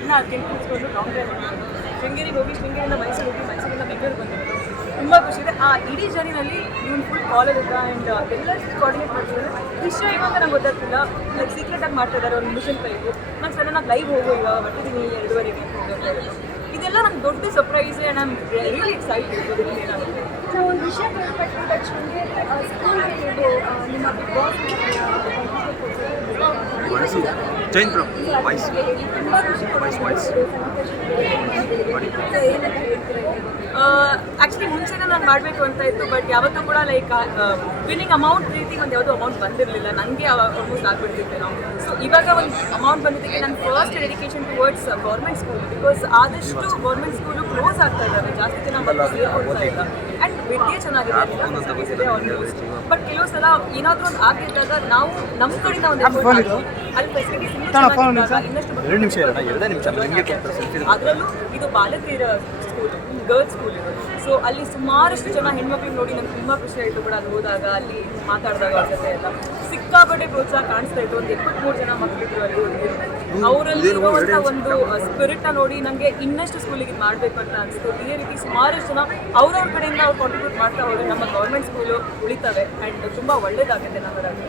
ಅನ್ನ ತಿಂದು ಕೂತ್ಕೊಂಡು ಲಾಂಗ್ ಡ್ರೈವ್ ಮಾಡಿಕೊಂಡು ಶೃಂಗೇರಿಗೆ ಹೋಗಿ ಶೃಂಗೇರಿಯಿಂದ ಮೈಸೂರು ಹೋಗಿ ಮೈಸೂರಿಂದ ಬೆಂಗಳೂರು ಬಂದಿರೋದು ತುಂಬ ಖುಷಿ ಇದೆ. ಆ ಇಡೀ ಜರ್ನಿನಲ್ಲಿ ಇವನು ಫುಲ್ ಕಾಲೇಜ್ ಇದ್ದ ಆ್ಯಂಡ್ ಎಲ್ಲರಿಗೂ ಕೋಆರ್ಡಿನೇಟ್ ಮಾಡ್ತಿದ್ದಾರೆ. ವಿಷಯ ಇವಾಗ ನಂಗೆ ಗೊತ್ತಾಗ್ತಿಲ್ಲ, ಲೈಕ್ ಸೀಕ್ರೆಟಾಗಿ ಮಾಡ್ತಾ ಇದ್ದಾರೆ ಒಂದು ಮಿಷನ್ ಕೈಗೂ. ನಾನು ಸಡನ್ನಾಗಿ ಲೈವ್ ಹೋಗೋ ಈಗ ಬರ್ತಿದ್ದೀನಿ 2:30ಗೆ ಅಂತ. ಇದೆಲ್ಲ ನಂಗೆ ದೊಡ್ಡ surprise and I am really excited ಇದರಲ್ಲಿ ಏನಾಗುತ್ತೆ. ನಾವು ಒಂದು ವಿಷಯ ಕೇಳ್ಪಟ್ಟಿದ್ದ ಸ್ಕೂಲಲ್ಲಿ ಇದು ನಿಮ್ಮ big boss Jain bro voice actually ಮುಂಚೆನೇ ನಾನು ಮಾಡಬೇಕು ಅಂತ ಇತ್ತು, ಬಟ್ ಯಾವತ್ತೂ ಕೂಡ ಲೈಕ್ ವಿನ್ನಿಂಗ್ ಅಮೌಂಟ್ ರೀತಿ ಒಂದು ಯಾವುದೋ ಅಮೌಂಟ್ ಬಂದಿರಲಿಲ್ಲ. ನನಗೆ ಆಲ್ಮೋಸ್ಟ್ ಆಗ್ಬಿಡ್ತಿದ್ದೆ ನಾವು. ಸೊ ಇವಾಗ ಒಂದು ಅಮೌಂಟ್ ಬಂದಿದ್ದಕ್ಕೆ ನನ್ನ first dedication towards government school. Because ಆದಷ್ಟು ಗೌರ್ಮೆಂಟ್ ಸ್ಕೂಲು ಕ್ಲೋಸ್ ಆಗ್ತಾ ಇದ್ದಾವೆ, ಜಾಸ್ತಿ ಜನ ಸೇರ್ಕೊಡ್ತಾ ಇಲ್ಲ. ಆ್ಯಂಡ್ ವಿದ್ಯೆ ಚೆನ್ನಾಗಿದೆ ಆಲ್ಮೋಸ್ಟ್. ಬಟ್ ಕೆಲವು ಸಲ ಏನಾದರೂ ಒಂದು ಆಗಿದ್ದಾಗ ನಾವು ನಮ್ಮ ಕಡೆಯಿಂದ ಒಂದು ಅಲ್ಲಿ ಫೆಸಿಲಿಟೀಸ್ ಅದರಲ್ಲೂ ಇದು ಬಾಲಕಿಯರ ಸ್ಕೂಲ್, ಗರ್ಲ್ಸ್ ಸ್ಕೂಲ್ ಇದು. ಸೊ ಅಲ್ಲಿ ಸುಮಾರಷ್ಟು ಜನ ಹೆಣ್ಮಕ್ಳು ನೋಡಿ ನಂಗೆ ತುಂಬ ಖುಷಿ ಆಯಿತು ಕೂಡ. ಅಲ್ಲಿ ಹೋದಾಗ ಅಲ್ಲಿ ಮಾತಾಡಿದಾಗ ಅವ್ರ ಜೊತೆ ಎಲ್ಲ ಸಿಕ್ಕಾಪಟ್ಟೆ ಪ್ರೋತ್ಸಾಹ ಕಾಣಿಸ್ತಾ ಇತ್ತು. ಒಂದು 23 ಜನ ಮಕ್ಕಳಿದ್ರು ಅಲ್ಲಿ ಅವರಲ್ಲಿ ಇರುವಂಥ ಒಂದು ಸ್ಪಿರಿಟ್ನ ನೋಡಿ ನನಗೆ ಇನ್ನಷ್ಟು ಸ್ಕೂಲಿಗೆ ಇದು ಮಾಡಬೇಕು ಅಂತ ಅನಿಸ್ತು. ಇದೇ ರೀತಿ ಸುಮಾರಷ್ಟು ಜನ ಅವ್ರವ್ರ ಕಡೆಯಿಂದ ಅವ್ರು ಕಾಂಟ್ರಿಬ್ಯೂಟ್ ಮಾಡ್ತಾ ಹೋದರೆ ನಮ್ಮ ಗೌರ್ಮೆಂಟ್ ಸ್ಕೂಲು ಉಳಿತವೆ ಆ್ಯಂಡ್ ತುಂಬ ಒಳ್ಳೇದಾಗುತ್ತೆ ನಮ್ಮದಾಗಿ.